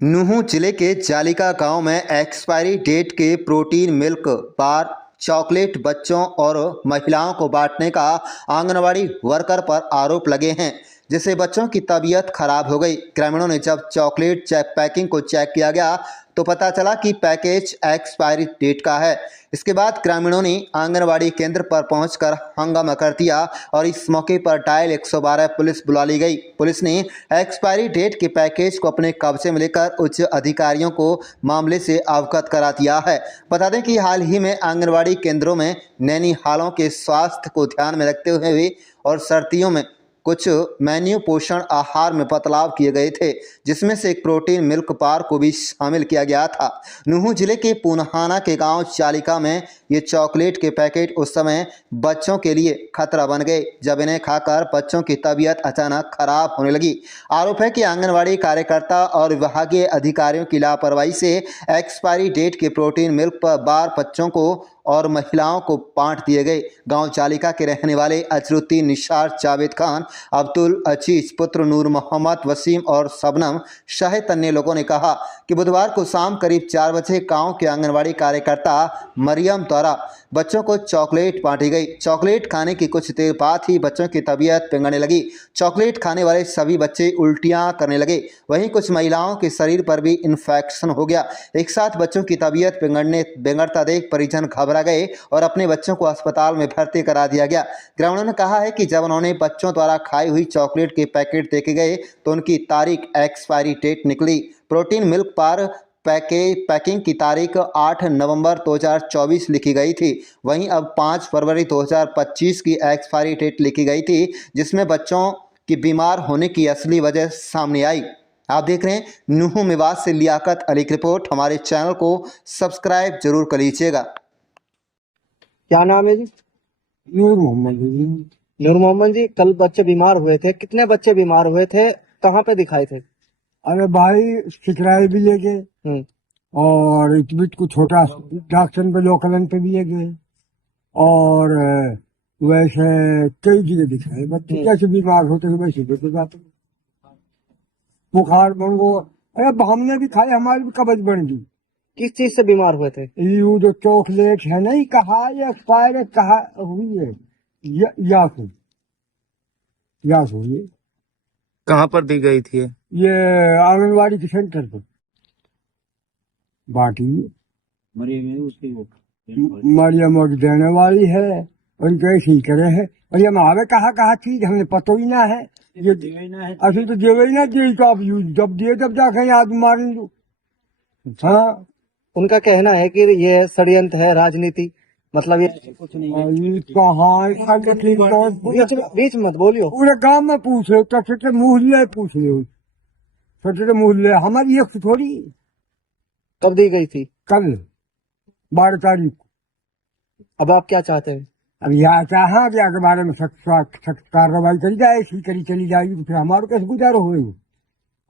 नूंह जिले के जालिका गांव में एक्सपायरी डेट के प्रोटीन मिल्क बार चॉकलेट बच्चों और महिलाओं को बांटने का आंगनवाड़ी वर्कर पर आरोप लगे हैं, जिससे बच्चों की तबीयत खराब हो गई। ग्रामीणों ने जब चॉकलेट पैकिंग को चेक किया गया तो पता चला कि पैकेज एक्सपायरी डेट का है। इसके बाद ग्रामीणों ने आंगनवाड़ी केंद्र पर पहुंचकर हंगामा कर दिया और इस मौके पर डायल 112 पुलिस बुला ली गई। पुलिस ने एक्सपायरी डेट के पैकेज को अपने कब्जे में लेकर उच्च अधिकारियों को मामले से अवगत करा दिया है। बता दें कि हाल ही में आंगनवाड़ी केंद्रों में नैनीहालों के स्वास्थ्य को ध्यान में रखते हुए और सर्दियों में कुछ मेन्यू पोषण आहार में बदलाव किए गए थे, जिसमें से एक प्रोटीन मिल्क बार को भी शामिल किया गया था। नूंह जिले के पुनहाना के गांव चालिका में ये चॉकलेट के पैकेट उस समय बच्चों के लिए खतरा बन गए, जब इन्हें खाकर बच्चों की तबीयत अचानक खराब होने लगी। आरोप है कि आंगनवाड़ी कार्यकर्ता और विभागीय अधिकारियों की लापरवाही से एक्सपायरी डेट के प्रोटीन मिल्क बार बच्चों को और महिलाओं को बांट दिए गए। गांव चालिका के रहने वाले अजरुद्दीन, निशार, जावेद खान, अब्दुल अजीज पुत्र नूर मोहम्मद, वसीम और सबनम सहित अन्य लोगों ने कहा कि बुधवार को शाम करीब 4 बजे गांव के आंगनवाड़ी कार्यकर्ता मरियम द्वारा बच्चों को चॉकलेट बांटी गई। चॉकलेट खाने की कुछ देर बाद ही बच्चों की तबीयत बिगड़ने लगी। चॉकलेट खाने वाले सभी बच्चे उल्टियां करने लगे। वहीं कुछ महिलाओं के शरीर पर भी इन्फेक्शन हो गया। एक साथ बच्चों की तबीयत बिगड़ता देख परिजन घबरा गए और अपने बच्चों को अस्पताल में भर्ती करा दिया गया। ग्रामीणों ने कहा है कि जब उन्होंने बच्चों द्वारा खाई हुई चॉकलेट के पैकेट देखे गए तो उनकी तारीख एक्सपायरी डेट निकली। प्रोटीन मिल्क बार पैकिंग की तारीख 8 नवंबर 2024 लिखी गई थी। वहीं अब 5 फरवरी 2025 की एक्सपायरी डेट लिखी गई थी, जिसमें बच्चों की बीमार होने की असली वजह सामने आई। आप देख रहे हैं नूंह मेवात से लियाकत अली की रिपोर्ट। हमारे चैनल को सब्सक्राइब जरूर कर लीजिएगा। क्या नाम है जी? नूर मोहम्मद जी। नूर मोहम्मद जी, कल बच्चे बीमार हुए थे, कितने बच्चे बीमार हुए थे, कहाँ पे दिखाए थे? अरे भाई, सिकराई भी ले गए हम्म। और इस बीच को छोटा डॉक्टर पे लोकलन पे भी ले गए और वैसे कई जगह दिखाए। बच्चे कैसे बीमार होते हैं वैसे होते जाते, बुखार मंगो। अरे अब हमने भी खाए, हमारी भी कब्ज बन गई। किस चीज से बीमार हुए थे? ये जो चॉकलेट है नहीं, कहा ये एक्सपायर कहा हुई है, यास हुई है। कहाँ पर दी गई थी? ये आंगनवाड़ी के सेंटर पर बाटी मरियम और देने वाली है, उनके ऐसे ही करे है। और ये हमारे कहा चीज हमने पतो ही ना है, ये असली तो देवे ही ना दे, तो आप जब दिए तब जाके याद मारें लो। हाँ, उनका कहना है कि ये षड्यंत्र है, राजनीति, मतलब ये कुछ नहीं है। ये कहाँ बीच में मत बोलियो। पूरे गांव में पूछ ले, छोटे मोहल्ले पूछ ले, छोटे मोहल्ले हमारी एक थोड़ी। कब दी गई थी? कल 12 तारीख को। अब आप क्या चाहते हैं? अब यहाँ चाहा कि आगे बारे में सख्त कार्रवाई करी जाए, ऐसी करी चली जाएगी तो फिर हमारे कैसे गुजारो होएगी।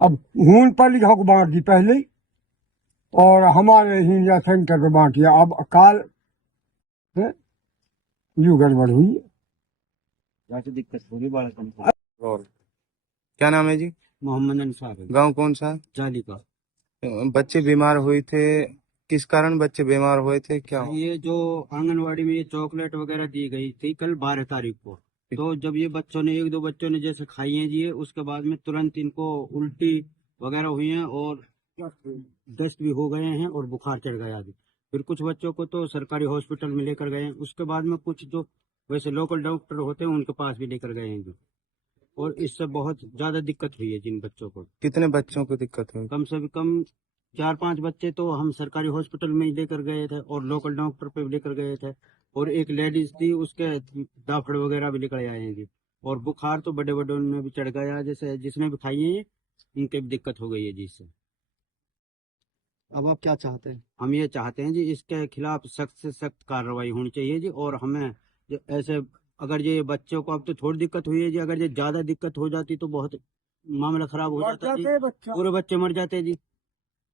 अब हून पर लिखा को बांट दी पहले ही और हमारे ही सेंटर पे बांट दिया। अब काल यू गड़बड़ हुई है, दिक्कत होगी बालक। और क्या नाम है जी? मोहम्मद अंसार, गांव कौन सा? जालिका। बच्चे बीमार हुए थे, किस कारण बच्चे बीमार हुए थे, क्या? ये जो आंगनवाड़ी में ये चॉकलेट वगैरह दी गई थी कल 12 तारीख को, तो जब ये बच्चों ने, एक दो बच्चों ने जैसे खाई हैं जी, उसके बाद में तुरंत इनको उल्टी वगैरह हुई है और दस्त भी हो गए हैं और बुखार चढ़ गया जी। फिर कुछ बच्चों को तो सरकारी हॉस्पिटल में लेकर गए हैं, उसके बाद में कुछ जो वैसे लोकल डॉक्टर होते हैं उनके पास भी लेकर गए हैं जी। और इससे बहुत ज्यादा दिक्कत हुई है जिन बच्चों को। कितने बच्चों को दिक्कत हुई? कम से कम 4-5 बच्चे तो हम सरकारी हॉस्पिटल में ही लेकर गए थे और लोकल डॉक्टर पे भी लेकर गए थे, और एक लेडीज थी उसके दाफड़ वगैरह भी लेकर आए हैं जी। और बुखार तो बड़े बड़े उनमें भी चढ़ गया, जैसे जिसने भी खाई है उनके भी दिक्कत हो गई है जी इससे। अब आप क्या चाहते हैं? हम ये चाहते हैं जी, इसके खिलाफ सख्त से सख्त कार्रवाई होनी चाहिए जी। और हमें जो ऐसे, अगर ये बच्चों को अब तो थोड़ी दिक्कत हुई है जी, अगर ये ज्यादा दिक्कत हो जाती तो बहुत मामला खराब हो जाता जी, पूरे बच्चे मर जाते जी।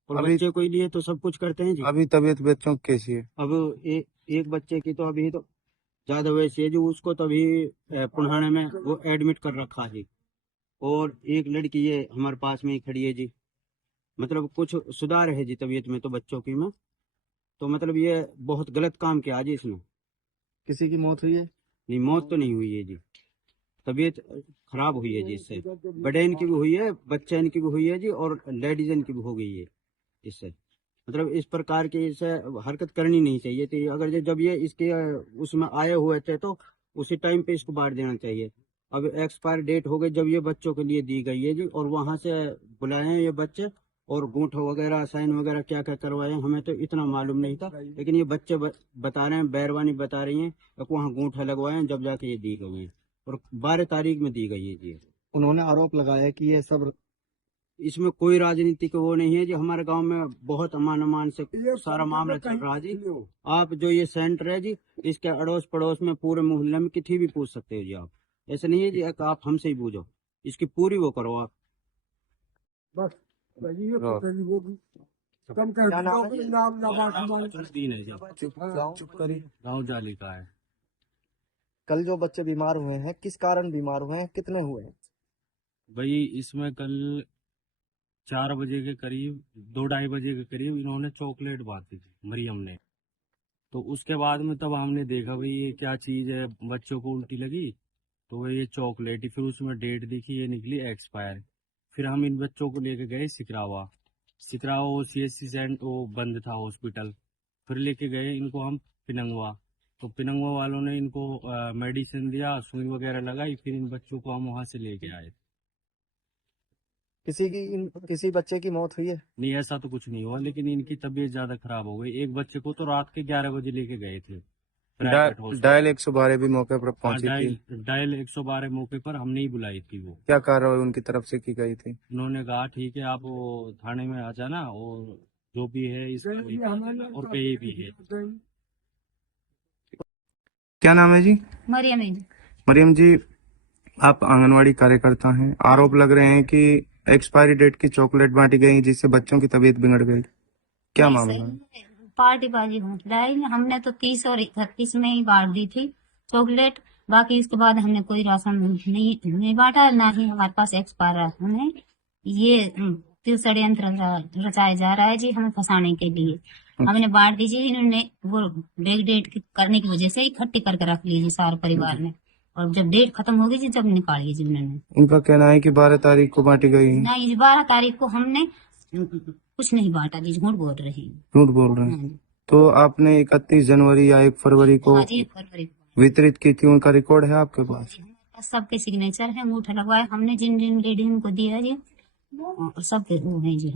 और बच्चे को ही लिए तो सब कुछ करते हैं जी। अभी तबीयत बच्चों की कैसी है? अब एक बच्चे की तो अभी तो ज्यादा वैसी है जी, उसको तो अभी पुराने में वो एडमिट कर रखा है। और एक लड़की ये हमारे पास में ही खड़ी है जी, मतलब कुछ सुधार है जी तबीयत में तो बच्चों की में, तो मतलब ये बहुत गलत काम किया जी इसने। किसी की मौत हुई है? नहीं, मौत तो नहीं हुई है जी, तबीयत खराब हुई है जी इससे। बड़े इनकी भी हुई है, बच्चे इनकी भी हुई है जी, और लेडीज इनकी भी हो गई है इससे। मतलब इस प्रकार की इसे हरकत करनी नहीं चाहिए थी। अगर जब ये इसके उसमें आए हुए थे तो उसी टाइम पे इसको बांट देना चाहिए। अब एक्सपायर डेट हो गई जब ये बच्चों के लिए दी गई है जी, और वहां से बुलाए हैं ये बच्चे, और गूंठ वगैरह साइन वगैरह क्या क्या करवाए हैं, हमें तो इतना मालूम नहीं था। लेकिन ये बच्चे बता रहे हैं, बैरवानी बता रही हैं कि वहाँ गूंठा लगवाए हैं, जब जाके ये दी गई है, और 12 तारीख में दी गई है जी। उन्होंने आरोप लगाया कि ये सब इसमें कोई राजनीति का वो नहीं है जी। हमारे गांव में बहुत अमान अमान से सारा मामला चल रहा है जी। आप जो ये सेंटर है जी, इसके अड़ोस पड़ोस में पूरे मोहल्ले में किसी भी पूछ सकते हो जी आप। ऐसा नहीं है जी कि आप हमसे ही पूछो, इसकी पूरी वो करो आप। बस वही है, हाँ। पता नहीं वो भी कम कर क्या नाम है? नाम ना बात हमारे। दीन है जी, चुप करिए। गाँव जाली का है। कल जो बच्चे बीमार हुए हैं किस कारण बीमार हुए हैं, कितने हुए हैं? भाई इसमें कल 4 बजे के करीब, 2-2:30 बजे के करीब इन्होंने चॉकलेट बांटी थी मरियम ने। तो उसके बाद में तब हमने देखा भाई ये क्या चीज है, बच्चों को उल्टी लगी तो वो ये चॉकलेट ही, फिर उसमें डेट दिखी, ये निकली एक्सपायर। फिर हम इन बच्चों को लेके गए सिकरावा। सिकरावा वो CSC सेंटर वो बंद था हॉस्पिटल। फिर लेके गए इनको हम पिनंगवा। तो पिनंगवा वालों ने इनको मेडिसिन दिया, सुई वगैरह लगाई, फिर इन बच्चों को हम वहां से लेके आए। किसी बच्चे की मौत हुई है? नहीं ऐसा तो कुछ नहीं हुआ, लेकिन इनकी तबीयत ज्यादा खराब हो गई। एक बच्चे को तो रात के 11 बजे लेके गए थे प्राइवेट हॉस्पिटल। डायल 112 भी मौके पर पहुंची थी। डायल 112 मौके पर हमने ही बुलाई थी। वो क्या कार्रवाई उनकी तरफ से की गई थी? उन्होंने कहा ठीक है आप वो थाने में आ जाना, और जो भी है इस और कहीं भी है। क्या नाम है जी? मरियम है जी। मरियम जी, आप आंगनवाड़ी कार्यकर्ता हैं। आरोप लग रहे हैं कि एक्सपायरी डेट की चॉकलेट बांटी गई जिससे बच्चों की तबीयत बिगड़ गई। क्या नहीं, मामला है? सही पार्टीबाजी हो रहा है। हमने तो 30 और 31 में ही बांट दी थी चॉकलेट। बाकी इसके बाद हमने कोई राशन नहीं बांटा, ना ही हमारे पास एक्सपायर राशन है। ये फिर षड्यंत्र रचाया जा रहा है जी हमें फंसाने के लिए। हमने बांट दी जी, इन्होंने वो बैक डेट करने की वजह से इकट्ठी करके रख ली जी सारे परिवार ने, और जब डेट खत्म होगी जी जब निकाली जी उन्होंने। उनका कहना है कि 12 तारीख को बांटी गई। नहीं जी, 12 तारीख को हमने कुछ नहीं बांटा जी, झूठ बोल रहे हैं। झूठ बोल रहे हैं। हाँ जी। तो आपने 31 जनवरी या 1 फरवरी को हाँ जी, फरवरी को। वितरित की थी, उनका रिकॉर्ड है आपके पास? सबके सिग्नेचर है, अंगूठा लगवाए हमने जिन जिन लेडीज को दिया जी, और सबके वो है जी।